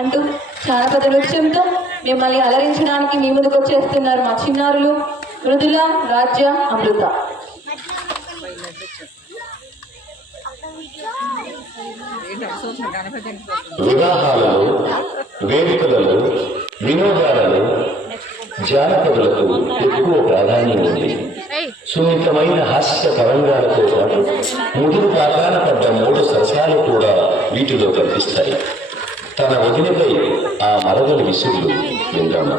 అంటూ చాలా పెద్ద నృత్యంతో మిమ్మల్ని అలరించడానికి మీ ముందుకు వచ్చేస్తున్నారు మా చిన్నారులు మృదుల రాజ్య అమృత. వివాహాలలో వేడుకలలో వినోదాలలో జానపదులకు ఎక్కువ ప్రాధాన్యం ఉంది. సున్నితమైన హాస్య తరంగాలతో పాటు ముదురు ప్రాధాన్యపడ్డ మూడు సరసాలు కూడా వీటిలో కనిపిస్తాయి. తన వదిలిపై ఆ మరదలు విసురులు విందామా